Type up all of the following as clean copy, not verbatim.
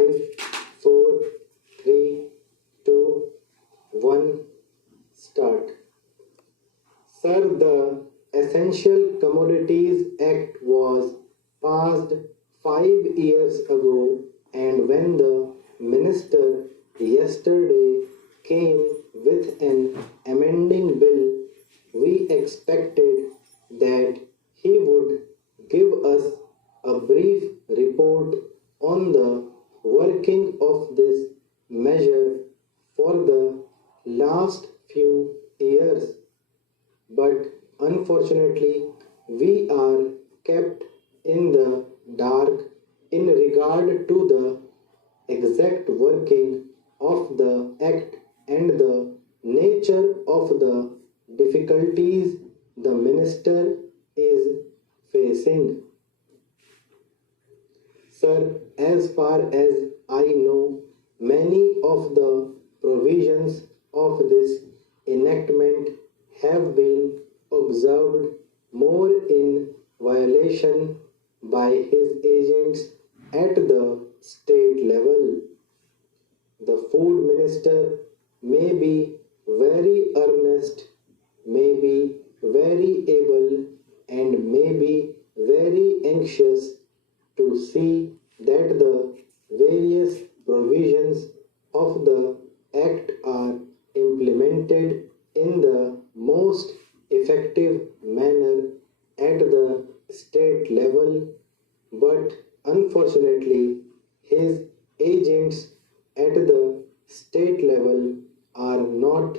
5, 4, 3, 2, 1, start. Sir, the Essential Commodities Act was passed 5 years ago, and when the minister yesterday came with an amending bill, we expected that he would give us a brief report on the working of this measure for the last few years. But unfortunately, we are kept in the dark in regard to the exact working of the act and the nature of the difficulties the minister is facing. Sir, as far as I know, many of the provisions of this enactment have been observed more in violation by his agents at the state level. The food minister may be very earnest, may be very able, and may be very anxious to see that the various provisions of the act are implemented in the most effective manner at the state level, but unfortunately, his agents at the state level are not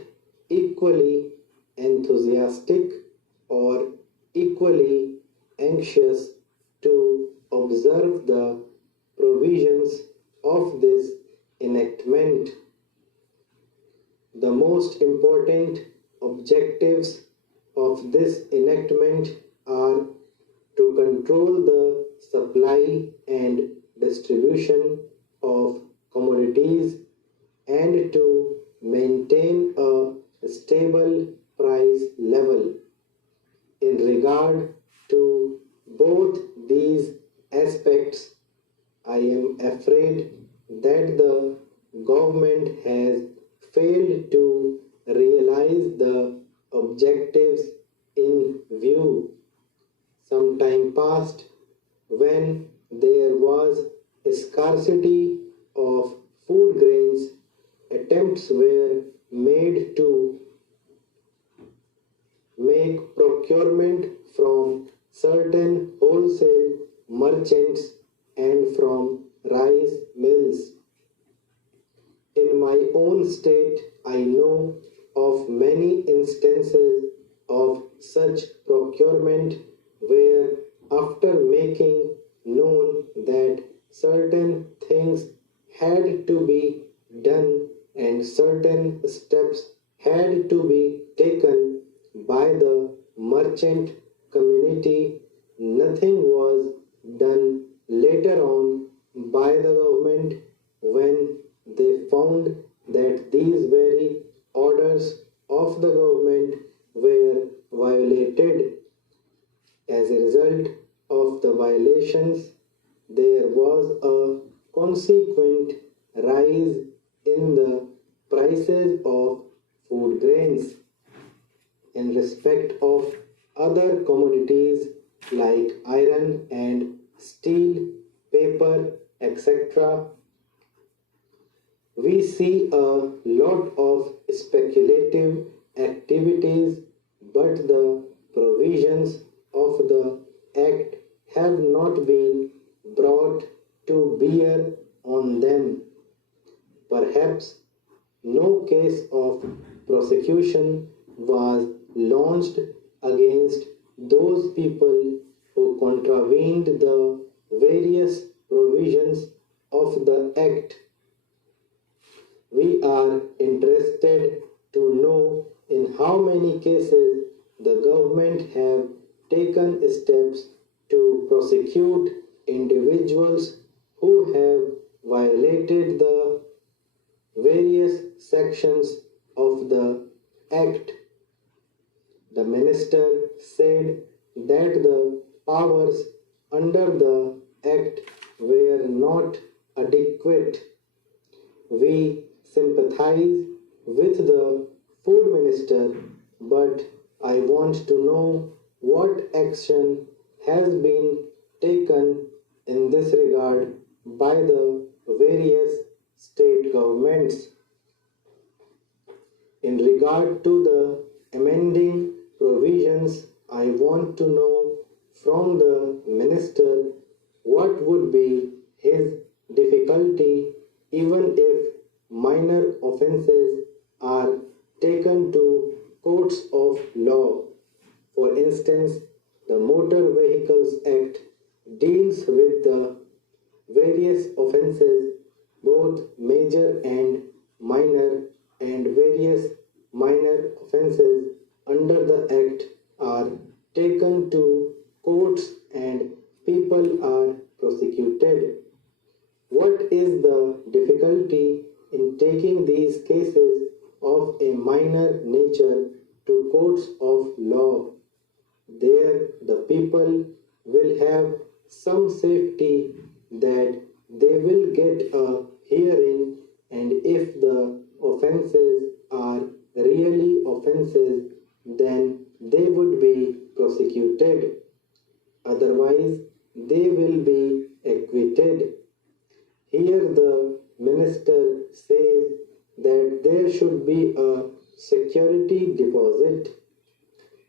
equally enthusiastic or equally anxious to observe the provisions of this enactment. The most important objectives of this enactment are to control the supply and distribution of commodities and to maintain a stable price level. In regard to both these aspects, I am afraid that the government has failed to realize the objectives in view. Some time past, when there was a scarcity of food grains, attempts were made to make procurement from certain wholesale merchants and from rice mills. In my own state, I know of many instances of such procurement where, after making known that certain things had to be done and certain steps had to be taken by the merchant community, nothing was done later on by the government when they found that these very orders of the government were violated. As a result of the violations, there was a consequent rise in the prices of food grains. In respect of other commodities like iron and steel, paper, etc., we see a lot of speculative activities, but the provisions of the Act have not been brought to bear on them. Perhaps no case of prosecution was launched against those people who contravened the various provisions of the Act. We are interested to know in how many cases the government have taken steps to prosecute individuals who have violated the various sections of the Act. The minister said that the powers under the Act were not adequate. We sympathize with the food minister, but I want to know what action has been taken in this regard by the various state governments. In regard to the amending provisions, I want to know from the minister what would be his difficulty even if minor offences are taken to courts of law. For instance, the Motor Vehicles Act deals with the various offences, both major and minor, and various minor offences under the Act are taken to courts and people are prosecuted. What is the difficulty in taking these cases of a minor nature to courts of law? There, the people will have some safety that they will get a hearing, and if the offences are really offences, then they would be prosecuted. Otherwise, they will be acquitted. Here, the minister says that there should be a security deposit.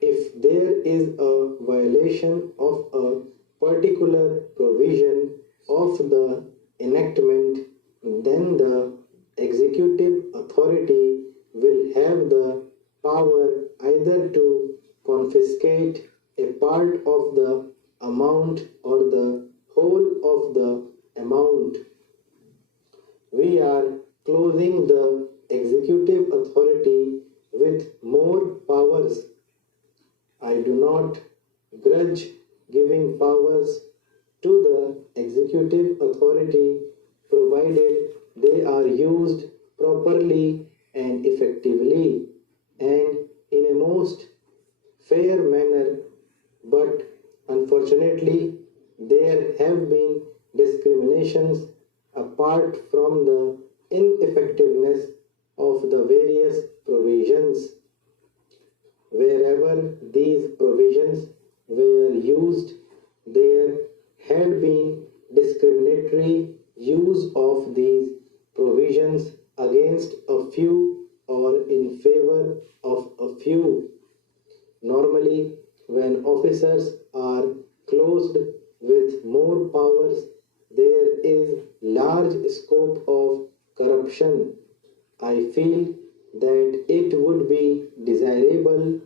If there is a violation of a particular provision of the enactment, then the executive authority will have the power either to confiscate a part of the amount or the whole of the amount. We are clothing the executive authority with more powers. I do not grudge giving powers to the executive authority provided they are used properly and effectively and in a most fair manner, but unfortunately there have been discriminations apart from the ineffectiveness of the various provisions. Wherever these provisions were used, there had been discriminatory use of these provisions against a few or in favor of a few. Normally, when officers are clothed with more powers, there is large scope of corruption. I feel that it would be desirable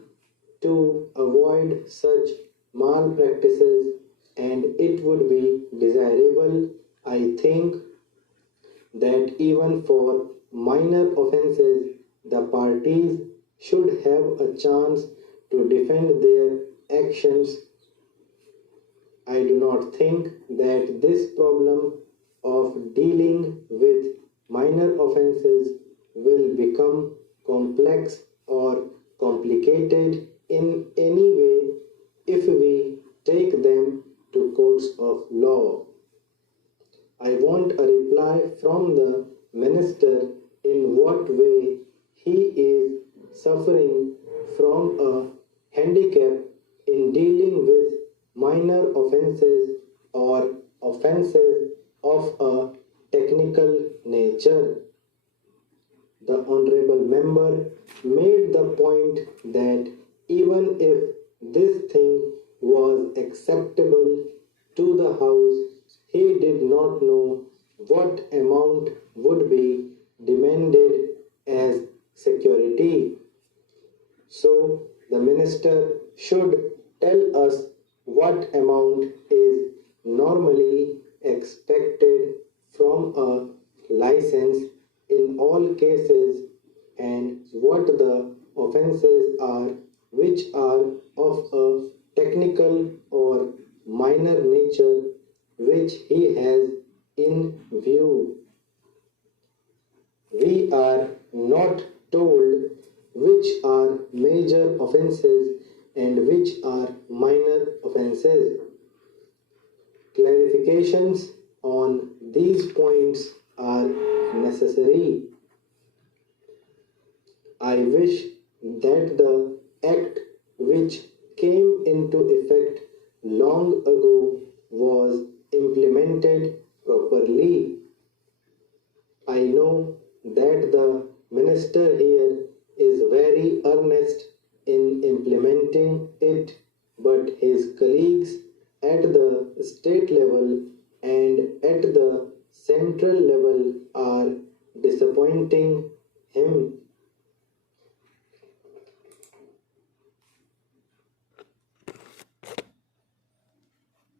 to avoid such malpractices, and it would be desirable, I think, that even for minor offences, the parties should have a chance to defend their actions. I do not think that this problem of dealing with minor offences will become complex or complicated in any way if we take them to courts of law. I want a reply from the minister in what way he is suffering from a handicap in dealing with minor offences or offences of a technical nature. The honorable member made the point that even if this thing was acceptable to the House, he did not know what amount would be demanded as security. So the minister should tell us what amount is normally expected from a license in all cases and what the offences are which are of a technical or minor nature which he has in view. We are not told which are major offences and which are minor offences. Clarifications on these points are necessary. I wish that the act which came into effect long ago was implemented properly. I know that the minister here is very earnest in implementing it, but his colleagues at the state level and at the central level are disappointing him.